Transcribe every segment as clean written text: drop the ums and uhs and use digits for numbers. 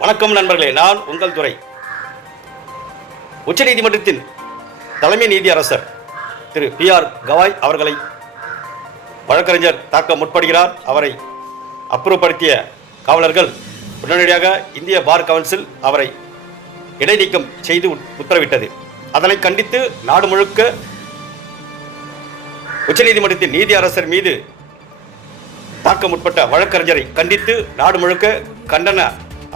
வணக்கம் நண்பர்களே, நான் உங்கள் துரை. உச்சநீதிமன்றத்தின் தலைமை நீதியரசர் திரு பி.ஆர். கவாய் அவர்களை வழக்கறிஞர் தாக்க முற்படுகிறார். அவரை அப்புறப்படுத்திய காவலர்கள் உடனடியாக இந்திய பார் கவுன்சில் அவரை இடைநீக்கம் செய்து உத்தரவிட்டது. அதனை கண்டித்து நாடு முழுக்க உச்சநீதிமன்றத்தின் நீதியரசர் மீது தாக்க முற்பட்ட வழக்கறிஞரை கண்டித்து நாடு முழுக்க கண்டன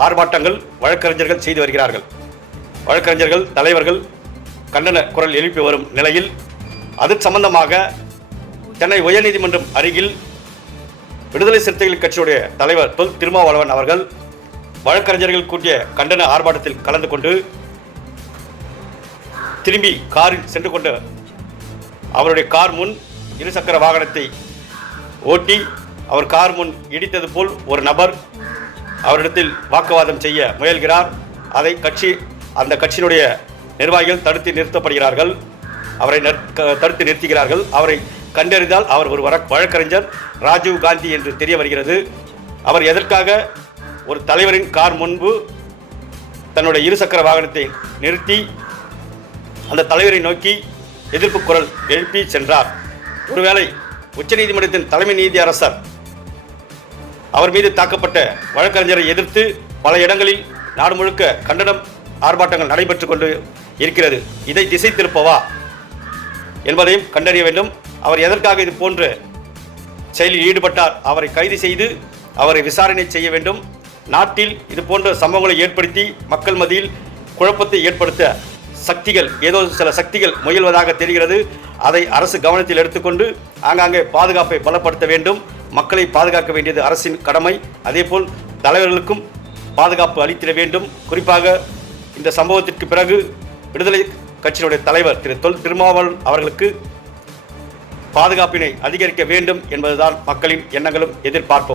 ஆர்ப்பாட்டங்கள் வழக்கறிஞர்கள் செய்து வருகிறார்கள். வழக்கறிஞர்கள் தலைவர்கள் கண்டன குரல் எழுப்பி வரும் நிலையில் அது சம்பந்தமாக சென்னை உயர்நீதிமன்றம் அருகில் விடுதலை சிறுத்தைகள் கட்சியுடைய தலைவர் தொல் திருமாவளவன் அவர்கள் வழக்கறிஞர்கள் கூட்டிய கண்டன ஆர்ப்பாட்டத்தில் கலந்து கொண்டு திரும்பி காரில் சென்று கொண்டு அவருடைய கார் முன் இருசக்கர வாகனத்தை ஓட்டி அவர் கார் முன் இடித்தது போல் ஒரு நபர் அவரிடத்தில் வாக்குவாதம் செய்ய முயல்கிறார். அதை அந்த கட்சியினுடைய நிர்வாகிகள் தடுத்து நிறுத்தப்படுகிறார்கள். அவரை தடுத்து நிறுத்துகிறார்கள். அவரை கண்டறிந்தால் அவர் ஒரு வழக்கறிஞர் ராஜீவ் காந்தி என்று தெரிய வருகிறது. அவர் எதற்காக ஒரு தலைவரின் கார் முன்பு தன்னுடைய இருசக்கர வாகனத்தை நிறுத்தி அந்த தலைவரை நோக்கி எதிர்ப்பு குரல் எழுப்பி சென்றார். ஒருவேளை உச்சநீதிமன்றத்தின் தலைமை நீதியரசர் அவர் மீது தாக்கப்பட்ட வழக்கறிஞரை எதிர்த்து பல இடங்களில் நாடு முழுக்க கண்டனம் ஆர்ப்பாட்டங்கள் நடைபெற்றுக் கொண்டு இருக்கிறது. இதை திசை திருப்பவா என்பதையும் கண்டறிய வேண்டும். அவர் எதற்காக இது போன்ற செயலில் ஈடுபட்டார்? அவரை கைது செய்து அவரை விசாரணை செய்ய வேண்டும். நாட்டில் இது போன்ற சம்பவங்களை ஏற்படுத்தி மக்கள் மத்தியில் குழப்பத்தை ஏற்படுத்த சில சக்திகள் முயல்வதாக தெரிகிறது. அதை அரசு கவனத்தில் எடுத்துக்கொண்டு ஆங்காங்கே பாதுகாப்பை பலப்படுத்த வேண்டும். மக்களை பாதுகாக்க வேண்டியது அரசின் கடமை. அதேபோல் தலைவர்களுக்கும் பாதுகாப்பு அளித்திட வேண்டும். குறிப்பாக இந்த சம்பவத்திற்கு பிறகு விடுதலை கட்சியினுடைய தலைவர் திரு தொல் திருமாவளவன் அவர்களுக்கு பாதுகாப்பினை அதிகரிக்க வேண்டும் என்பதுதான் மக்களின் எண்ணங்களும் எதிர்பார்ப்பும்.